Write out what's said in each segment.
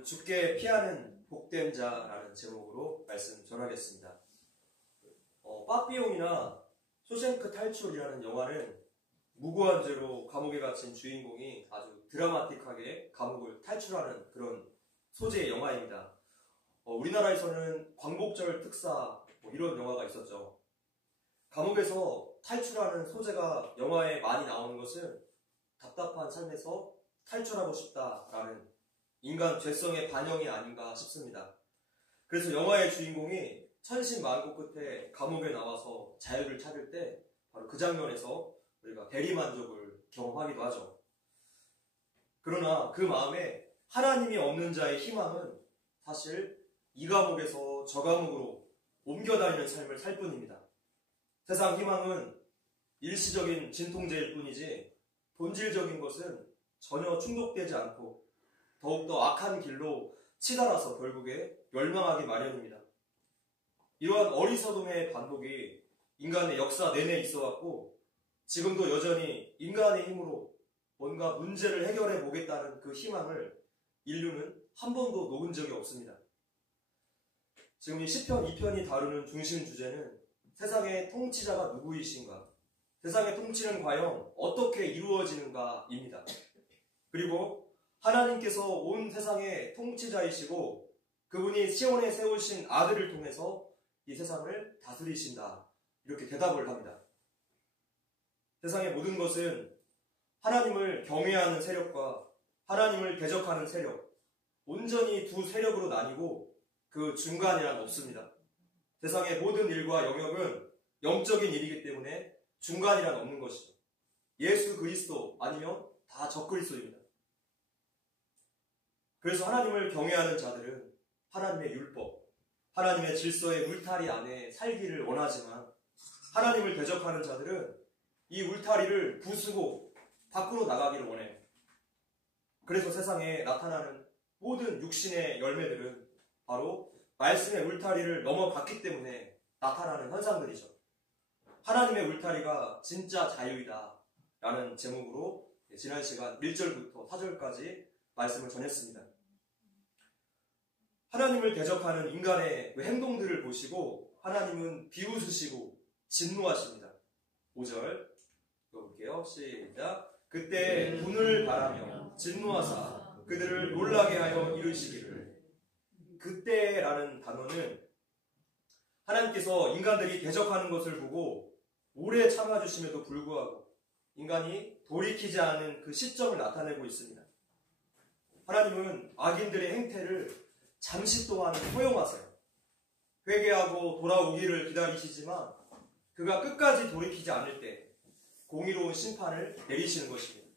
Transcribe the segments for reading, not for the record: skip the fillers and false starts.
오늘은 죽게 피하는 복된 자라는 제목으로 말씀 전하겠습니다. 빠삐용이나 쇼생크 탈출이라는 영화는 무고한 죄로 감옥에 갇힌 주인공이 아주 드라마틱하게 감옥을 탈출하는 그런 소재의 영화입니다. 우리나라에서는 광복절 특사 이런 영화가 있었죠. 감옥에서 탈출하는 소재가 영화에 많이 나오는 것은 답답한 삶에서 탈출하고 싶다라는 인간 죄성의 반영이 아닌가 싶습니다. 그래서 영화의 주인공이 천신만고 끝에 감옥에 나와서 자유를 찾을 때 바로 그 장면에서 우리가 대리만족을 경험하기도 하죠. 그러나 그 마음에 하나님이 없는 자의 희망은 사실 이 감옥에서 저 감옥으로 옮겨다니는 삶을 살 뿐입니다. 세상 희망은 일시적인 진통제일 뿐이지 본질적인 것은 전혀 충족되지 않고 더욱더 악한 길로 치달아서 결국에 멸망하기 마련입니다. 이러한 어리석음의 반복이 인간의 역사 내내 있어왔고 지금도 여전히 인간의 힘으로 뭔가 문제를 해결해 보겠다는 그 희망을 인류는 한 번도 놓은 적이 없습니다. 지금 이 시편 2편이 다루는 중심 주제는 세상의 통치자가 누구이신가, 세상의 통치는 과연 어떻게 이루어지는가입니다. 그리고 하나님께서 온 세상의 통치자이시고 그분이 시온에 세우신 아들을 통해서 이 세상을 다스리신다. 이렇게 대답을 합니다. 세상의 모든 것은 하나님을 경외하는 세력과 하나님을 대적하는 세력, 온전히 두 세력으로 나뉘고 그 중간이란 없습니다. 세상의 모든 일과 영역은 영적인 일이기 때문에 중간이란 없는 것이죠. 예수 그리스도 아니면 다 적그리스도입니다. 그래서 하나님을 경외하는 자들은 하나님의 율법, 하나님의 질서의 울타리 안에 살기를 원하지만 하나님을 대적하는 자들은 이 울타리를 부수고 밖으로 나가기를 원해요. 그래서 세상에 나타나는 모든 육신의 열매들은 바로 말씀의 울타리를 넘어갔기 때문에 나타나는 현상들이죠. 하나님의 울타리가 진짜 자유이다 라는 제목으로 지난 시간 1절부터 4절까지 말씀을 전했습니다. 하나님을 대적하는 인간의 행동들을 보시고 하나님은 비웃으시고 진노하십니다. 5절 읽어볼게요. 시작. 그때 분을 바라며 진노하사 그들을 놀라게 하여 이르시기를. 그때라는 단어는 하나님께서 인간들이 대적하는 것을 보고 오래 참아주심에도 불구하고 인간이 돌이키지 않은 그 시점을 나타내고 있습니다. 하나님은 악인들의 행태를 잠시 동안 허용하세요. 회개하고 돌아오기를 기다리시지만 그가 끝까지 돌이키지 않을 때 공의로운 심판을 내리시는 것입니다.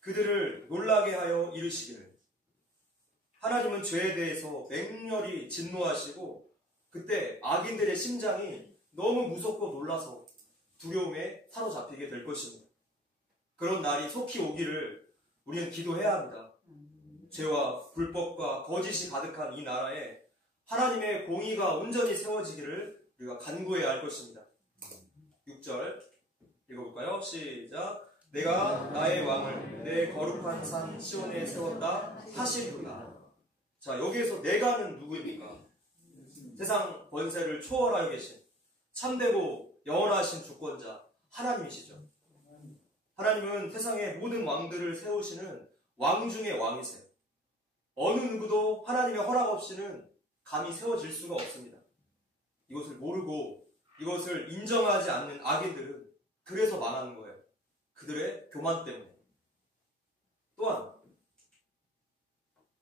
그들을 놀라게 하여 이르시기를. 하나님은 죄에 대해서 맹렬히 진노하시고 그때 악인들의 심장이 너무 무섭고 놀라서 두려움에 사로잡히게 될 것입니다. 그런 날이 속히 오기를 우리는 기도해야 합니다. 죄와 불법과 거짓이 가득한 이 나라에 하나님의 공의가 온전히 세워지기를 우리가 간구해야 할 것입니다. 6절 읽어볼까요? 시작. 내가 나의 왕을 내 거룩한 산 시온에 세웠다 하시구나. 자, 여기에서 내가는 누구입니까? 세상 권세를 초월하여 계신 참되고 영원하신 주권자 하나님이시죠. 하나님은 세상의 모든 왕들을 세우시는 왕 중의 왕이세요. 어느 누구도 하나님의 허락 없이는 감히 세워질 수가 없습니다. 이것을 모르고 이것을 인정하지 않는 악인들은 그래서 망하는 거예요. 그들의 교만 때문에. 또한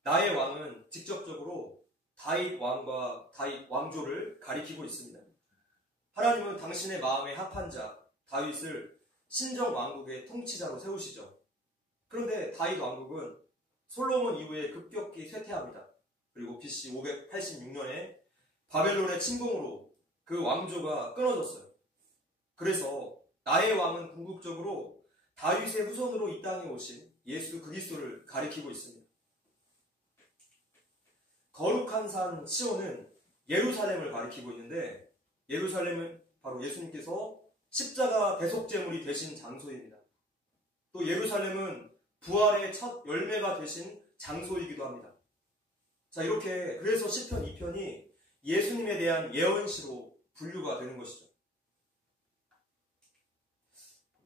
나의 왕은 직접적으로 다윗 왕과 다윗 왕조를 가리키고 있습니다. 하나님은 당신의 마음에 합한 자 다윗을 신정 왕국의 통치자로 세우시죠. 그런데 다윗 왕국은 솔로몬 이후에 급격히 쇠퇴합니다. 그리고 BC 586년에 바벨론의 침공으로 그 왕조가 끊어졌어요. 그래서 나의 왕은 궁극적으로 다윗의 후손으로 이 땅에 오신 예수 그리스도를 가리키고 있습니다. 거룩한 산 시온은 예루살렘을 가리키고 있는데 예루살렘은 바로 예수님께서 십자가 대속제물이 되신 장소입니다. 또 예루살렘은 부활의 첫 열매가 되신 장소이기도 합니다. 자, 이렇게 그래서 시편 2편이 예수님에 대한 예언시로 분류가 되는 것이죠.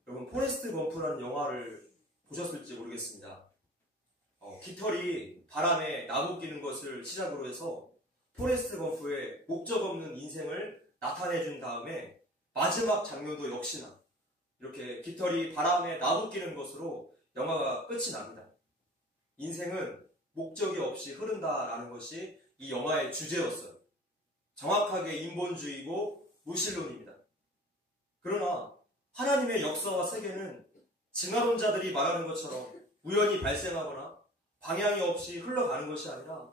여러분, 포레스트 검프라는 영화를 보셨을지 모르겠습니다. 깃털이 바람에 나부끼는 것을 시작으로 해서 포레스트 검프의 목적 없는 인생을 나타내준 다음에 마지막 장면도 역시나 이렇게 깃털이 바람에 나부끼는 것으로 영화가 끝이 납니다. 인생은 목적이 없이 흐른다라는 것이 이 영화의 주제였어요. 정확하게 인본주의고 무신론입니다. 그러나 하나님의 역사와 세계는 진화론자들이 말하는 것처럼 우연히 발생하거나 방향이 없이 흘러가는 것이 아니라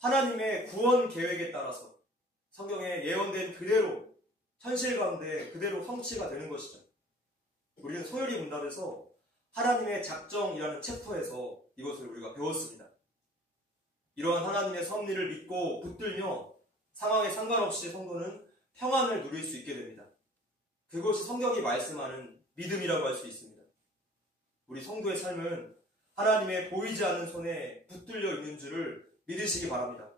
하나님의 구원 계획에 따라서 성경에 예언된 그대로 현실 가운데 그대로 성취가 되는 것이죠. 우리는 소요리 문답에서 하나님의 작정이라는 챕터에서 이것을 우리가 배웠습니다. 이러한 하나님의 섭리를 믿고 붙들며 상황에 상관없이 성도는 평안을 누릴 수 있게 됩니다. 그것이 성경이 말씀하는 믿음이라고 할 수 있습니다. 우리 성도의 삶은 하나님의 보이지 않는 손에 붙들려 있는 줄을 믿으시기 바랍니다.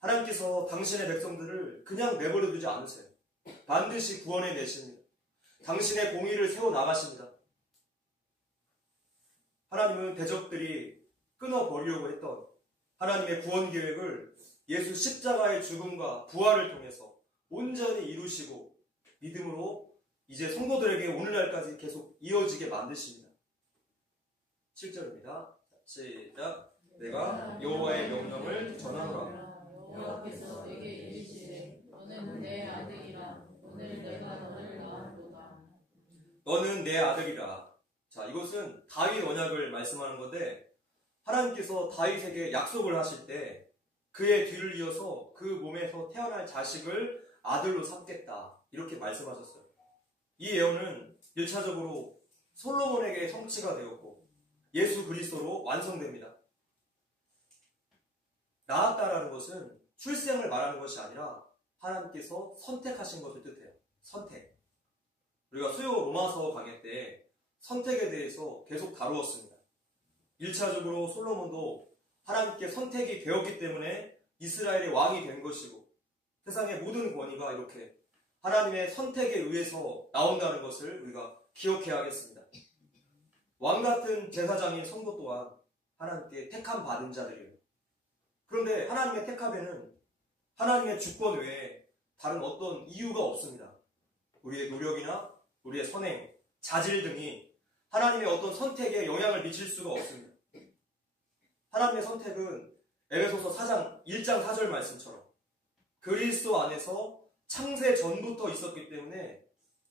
하나님께서 당신의 백성들을 그냥 내버려 두지 않으세요. 반드시 구원해 내십니다. 당신의 공의를 세워나가십니다. 하나님은 대적들이 끊어버리려고 했던 하나님의 구원 계획을 예수 십자가의 죽음과 부활을 통해서 온전히 이루시고 믿음으로 이제 성도들에게 오늘날까지 계속 이어지게 만드십니다. 7절입니다. 시작. 내가 여호와의 명령을 전하노라. 여호와께서 내게 이르시되 너는 내 아들이라. 오늘 내가 너를 낳았도다. 너는 내 아들이라. 자, 이것은 다윗 언약을 말씀하는 건데 하나님께서 다윗에게 약속을 하실 때 그의 뒤를 이어서 그 몸에서 태어날 자식을 아들로 삼겠다 이렇게 말씀하셨어요. 이 예언은 1차적으로 솔로몬에게 성취가 되었고 예수 그리스도로 완성됩니다. 낳았다라는 것은 출생을 말하는 것이 아니라 하나님께서 선택하신 것을 뜻해요. 선택. 우리가 수요 로마서 강의 때 선택에 대해서 계속 다루었습니다. 1차적으로 솔로몬도 하나님께 선택이 되었기 때문에 이스라엘의 왕이 된 것이고 세상의 모든 권위가 이렇게 하나님의 선택에 의해서 나온다는 것을 우리가 기억해야 하겠습니다. 왕 같은 제사장인 성도 또한 하나님께 택함 받은 자들이에요. 그런데 하나님의 택함에는 하나님의 주권 외에 다른 어떤 이유가 없습니다. 우리의 노력이나 우리의 선행, 자질 등이 하나님의 어떤 선택에 영향을 미칠 수가 없습니다. 하나님의 선택은 에베소서 4장 1장 4절 말씀처럼 그리스도 안에서 창세 전부터 있었기 때문에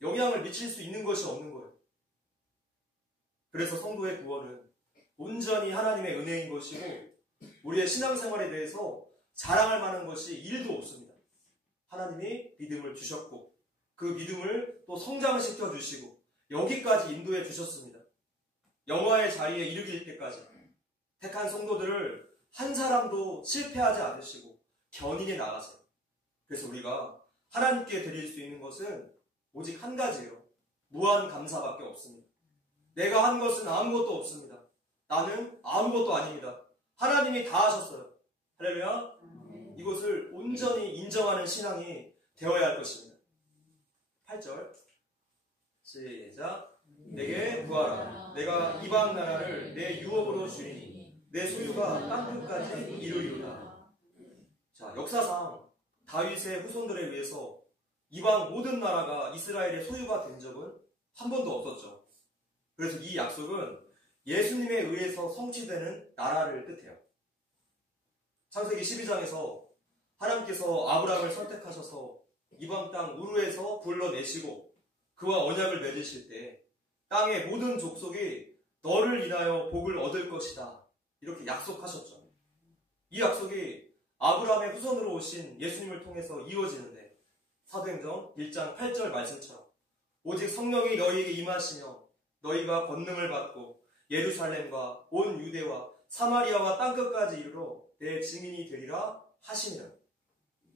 영향을 미칠 수 있는 것이 없는 거예요. 그래서 성도의 구원은 온전히 하나님의 은혜인 것이고 우리의 신앙생활에 대해서 자랑할 만한 것이 1도 없습니다. 하나님이 믿음을 주셨고 그 믿음을 또 성장시켜 주시고 여기까지 인도해 주셨습니다. 영화의 자리에 이르길 때까지 택한 성도들을 한 사람도 실패하지 않으시고 견인해 나가세요. 그래서 우리가 하나님께 드릴 수 있는 것은 오직 한 가지예요. 무한 감사밖에 없습니다. 내가 한 것은 아무것도 없습니다. 나는 아무것도 아닙니다. 하나님이 다 하셨어요. 할렐루야. 이것을 온전히 인정하는 신앙이 되어야 할 것입니다. 8절 시작. 내게 구하라. 내가 이방 나라를 내 유업으로 주리니 내 소유가 땅끝까지 이르리로다. 자, 역사상 다윗의 후손들에 의해서 이방 모든 나라가 이스라엘의 소유가 된 적은 한 번도 없었죠. 그래서 이 약속은 예수님에 의해서 성취되는 나라를 뜻해요. 창세기 12장에서 하나님께서 아브라함을 선택하셔서 이방 땅 우르에서 불러내시고 그와 언약을 맺으실 때 땅의 모든 족속이 너를 인하여 복을 얻을 것이다 이렇게 약속하셨죠. 이 약속이 아브라함의 후손으로 오신 예수님을 통해서 이루어지는데 사도행전 1장 8절 말씀처럼 오직 성령이 너희에게 임하시며 너희가 권능을 받고 예루살렘과 온 유대와 사마리아와 땅끝까지 이르러 내 증인이 되리라 하시니라.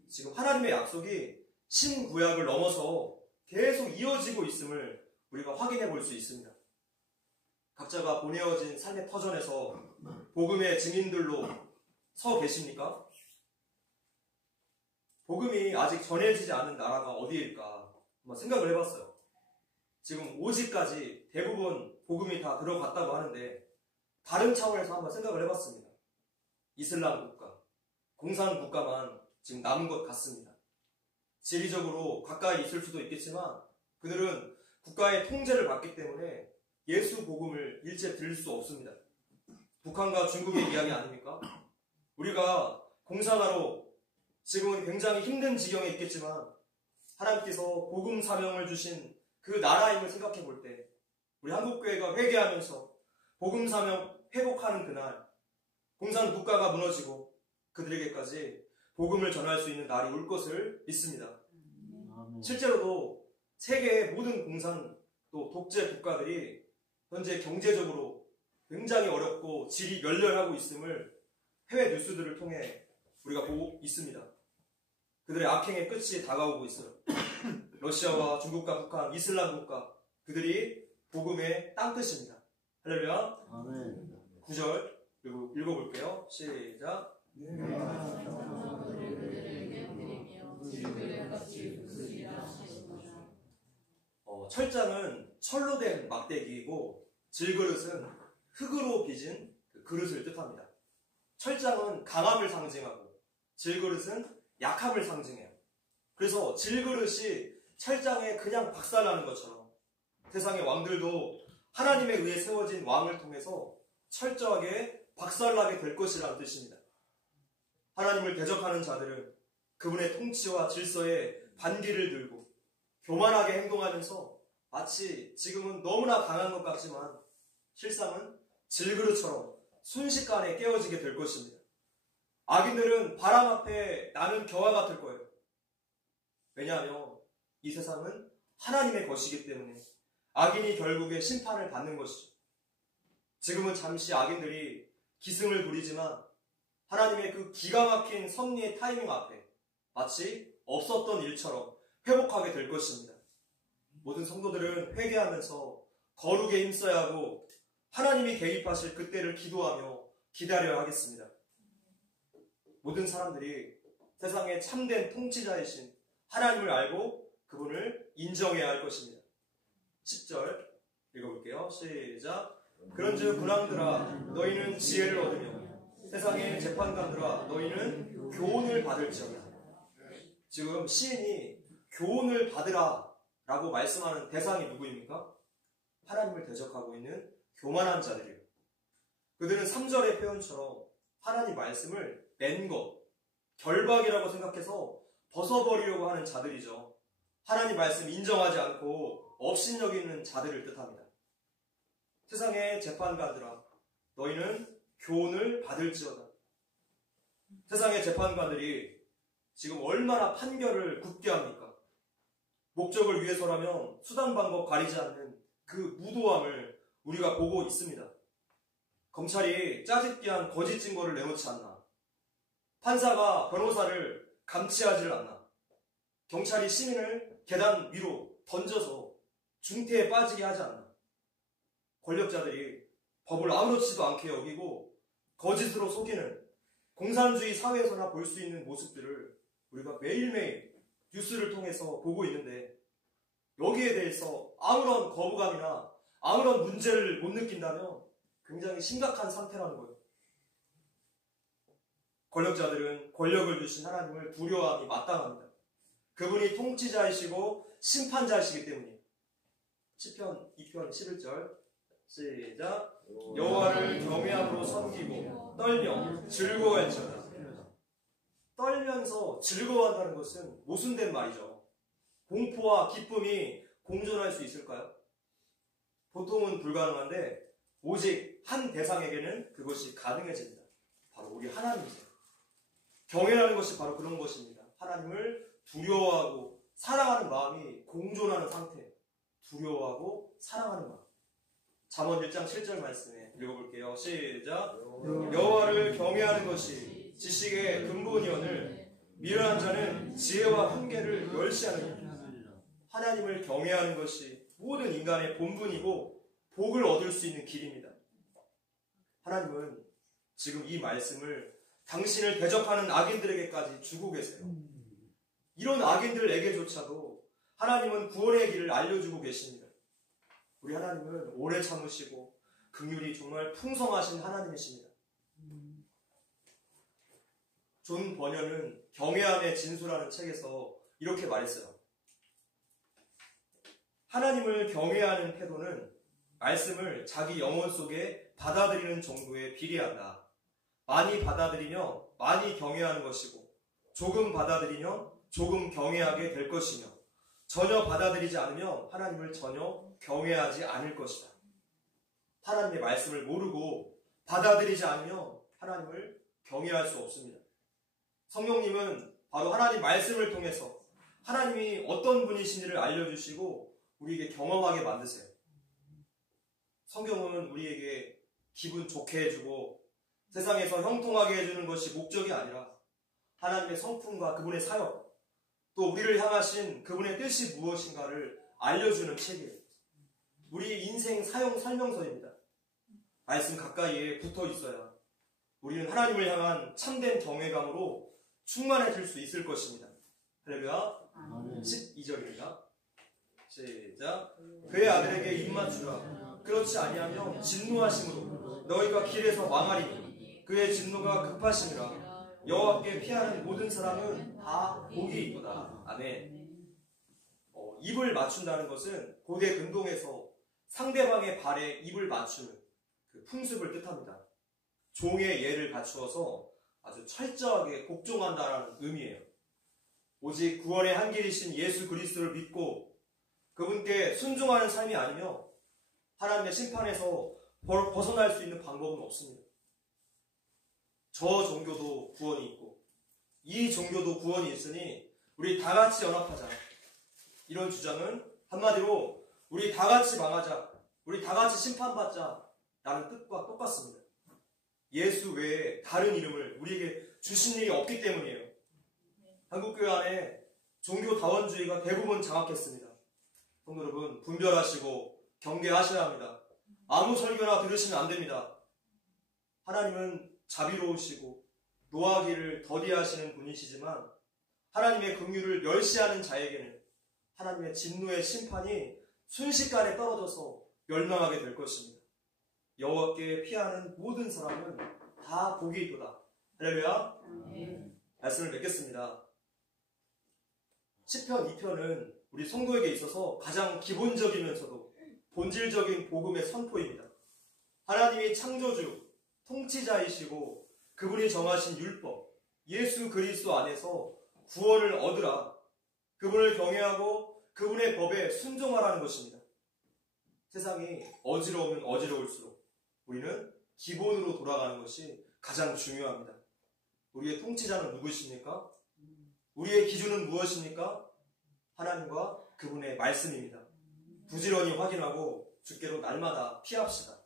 지금 하나님의 약속이 신구약을 넘어서 계속 이어지고 있음을 우리가 확인해 볼 수 있습니다. 각자가 보내어진 삶의 터전에서 복음의 증인들로 서 계십니까? 복음이 아직 전해지지 않은 나라가 어디일까 한번 생각을 해봤어요. 지금 5지까지 대부분 복음이 다 들어갔다고 하는데 다른 차원에서 한번 생각을 해봤습니다. 이슬람 국가, 공산 국가만 지금 남은 것 같습니다. 지리적으로 가까이 있을 수도 있겠지만 그들은 국가의 통제를 받기 때문에 예수 복음을 일체 들을 수 없습니다. 북한과 중국의 이야기 아닙니까? 우리가 공산화로 지금은 굉장히 힘든 지경에 있겠지만 하나님께서 복음 사명을 주신 그 나라임을 생각해 볼 때 우리 한국교회가 회개하면서 복음 사명 회복하는 그날 공산 국가가 무너지고 그들에게까지 복음을 전할 수 있는 날이 올 것을 믿습니다. 실제로도 세계의 모든 공산 또 독재 국가들이 현재 경제적으로 굉장히 어렵고 질이 멸렬하고 있음을 해외 뉴스들을 통해 우리가 보고 있습니다. 그들의 악행의 끝이 다가오고 있어요. 러시아와 중국과 북한, 이슬람 국가 그들이 복음의 땅끝입니다. 할렐루야. 아멘. 9절 그리고 읽어볼게요. 시작. 철장은 철로 된 막대기이고 질그릇은 흙으로 빚은 그 그릇을 뜻합니다. 철장은 강함을 상징하고 질그릇은 약함을 상징해요. 그래서 질그릇이 철장에 그냥 박살나는 것처럼 세상의 왕들도 하나님에 의해 세워진 왕을 통해서 철저하게 박살나게 될 것이라는 뜻입니다. 하나님을 대적하는 자들은 그분의 통치와 질서에 반기를 들고 교만하게 행동하면서 마치 지금은 너무나 강한 것 같지만 실상은 질그릇처럼 순식간에 깨어지게 될 것입니다. 악인들은 바람 앞에 나는 겨와 같을 거예요. 왜냐하면 이 세상은 하나님의 것이기 때문에 악인이 결국에 심판을 받는 것이죠. 지금은 잠시 악인들이 기승을 부리지만 하나님의 그 기가 막힌 섭리의 타이밍 앞에 마치 없었던 일처럼 회복하게 될 것입니다. 모든 성도들은 회개하면서 거룩에 힘써야 하고 하나님이 개입하실 그때를 기도하며 기다려야 하겠습니다. 모든 사람들이 세상의 참된 통치자이신 하나님을 알고 그분을 인정해야 할 것입니다. 10절 읽어볼게요. 시작. 그런즉 군왕들아 너희는 지혜를 얻으며 세상의 재판관들아 너희는 교훈을 받을지어다. 지금 시인이 교훈을 받으라 라고 말씀하는 대상이 누구입니까? 하나님을 대적하고 있는 교만한 자들이에요. 그들은 3절의 표현처럼 하나님 말씀을 맨 것, 결박이라고 생각해서 벗어버리려고 하는 자들이죠. 하나님 말씀 인정하지 않고 업신여기는 자들을 뜻합니다. 세상의 재판관들아 너희는 교훈을 받을지어다. 세상의 재판관들이 지금 얼마나 판결을 굳게 합니까? 목적을 위해서라면 수단 방법 가리지 않는 그 무도함을 우리가 보고 있습니다. 검찰이 짜집기한 거짓 증거를 내놓지 않나? 판사가 변호사를 감치하지를 않나? 경찰이 시민을 계단 위로 던져서 중태에 빠지게 하지 않나? 권력자들이 법을 아무렇지도 않게 여기고 거짓으로 속이는 공산주의 사회에서나 볼 수 있는 모습들을 우리가 매일매일 뉴스를 통해서 보고 있는데 여기에 대해서 아무런 거부감이나 아무런 문제를 못 느낀다면 굉장히 심각한 상태라는 거예요. 권력자들은 권력을 주신 하나님을 두려워함이 마땅합니다. 그분이 통치자이시고 심판자이시기 때문이에요. 시편 2편 11절 시작. 여호와를 경외함으로 섬기고 떨며 즐거워할지어다. 떨면서 즐거워한다는 것은 모순된 말이죠. 공포와 기쁨이 공존할 수 있을까요? 보통은 불가능한데 오직 한 대상에게는 그것이 가능해집니다. 바로 우리 하나님이세요. 경외하는 것이 바로 그런 것입니다. 하나님을 두려워하고 사랑하는 마음이 공존하는 상태. 두려워하고 사랑하는 마음. 잠언 1장 7절 말씀에 읽어볼게요. 시작. 여호와를 경외하는 것이 지식의 근본이오늘 미련한 자는 지혜와 훈계를 멸시하느니라. 하나님을 경외하는 것이 모든 인간의 본분이고 복을 얻을 수 있는 길입니다. 하나님은 지금 이 말씀을 당신을 대적하는 악인들에게까지 주고 계세요. 이런 악인들에게조차도 하나님은 구원의 길을 알려주고 계십니다. 우리 하나님은 오래 참으시고 긍휼이 정말 풍성하신 하나님이십니다. 존 버녀는 경외함의 진수라는 책에서 이렇게 말했어요. 하나님을 경외하는 태도는 말씀을 자기 영혼 속에 받아들이는 정도에 비례한다. 많이 받아들이며 많이 경외하는 것이고, 조금 받아들이며 조금 경외하게 될 것이며, 전혀 받아들이지 않으며 하나님을 전혀 경외하지 않을 것이다. 하나님의 말씀을 모르고 받아들이지 않으며 하나님을 경외할 수 없습니다. 성령님은 바로 하나님 말씀을 통해서 하나님이 어떤 분이신지를 알려주시고 우리에게 경험하게 만드세요. 성경은 우리에게 기분 좋게 해주고 세상에서 형통하게 해주는 것이 목적이 아니라 하나님의 성품과 그분의 사역, 또 우리를 향하신 그분의 뜻이 무엇인가를 알려주는 책이에요. 우리 인생 사용 설명서입니다. 말씀 가까이에 붙어 있어야 우리는 하나님을 향한 참된 경외감으로 충만해질 수 있을 것입니다. 할렐루야. 12절입니다. 시작. 그의 아들에게 입맞추라. 그렇지 아니하면 진노하심으로 너희가 길에서 망하리니 그의 진노가 급하심이라. 여호와께 피하는 모든 사람은 다 복이 있도다. 아멘. 입을 맞춘다는 것은 고대 근동에서 상대방의 발에 입을 맞추는 그 풍습을 뜻합니다. 종의 예를 갖추어서 아주 철저하게 복종한다라는 의미예요. 오직 구원의 한 길이신 예수 그리스도를 믿고 그분께 순종하는 삶이 아니며 하나님의 심판에서 벗어날 수 있는 방법은 없습니다. 저 종교도 구원이 있고 이 종교도 구원이 있으니 우리 다 같이 연합하자. 이런 주장은 한마디로 우리 다 같이 망하자, 우리 다 같이 심판받자 라는 뜻과 똑같습니다. 예수 외에 다른 이름을 우리에게 주신 일이 없기 때문이에요. 한국교회 안에 종교다원주의가 대부분 장악했습니다. 성도 여러분, 분별하시고 경계하셔야 합니다. 아무 설교나 들으시면 안 됩니다. 하나님은 자비로우시고 노하기를 더디하시는 분이시지만 하나님의 긍휼을 멸시하는 자에게는 하나님의 진노의 심판이 순식간에 떨어져서 멸망하게 될 것입니다. 여호와께 피하는 모든 사람은 다 복이 있도다. 할렐루야. 말씀을 맺겠습니다. 시편 2편은 우리 성도에게 있어서 가장 기본적이면서도 본질적인 복음의 선포입니다. 하나님이 창조주, 통치자이시고 그분이 정하신 율법, 예수 그리스도 안에서 구원을 얻으라. 그분을 경외하고 그분의 법에 순종하라는 것입니다. 세상이 어지러우면 어지러울수록 우리는 기본으로 돌아가는 것이 가장 중요합니다. 우리의 통치자는 누구십니까? 우리의 기준은 무엇입니까? 하나님과 그분의 말씀입니다. 부지런히 확인하고 주께로 날마다 피합시다.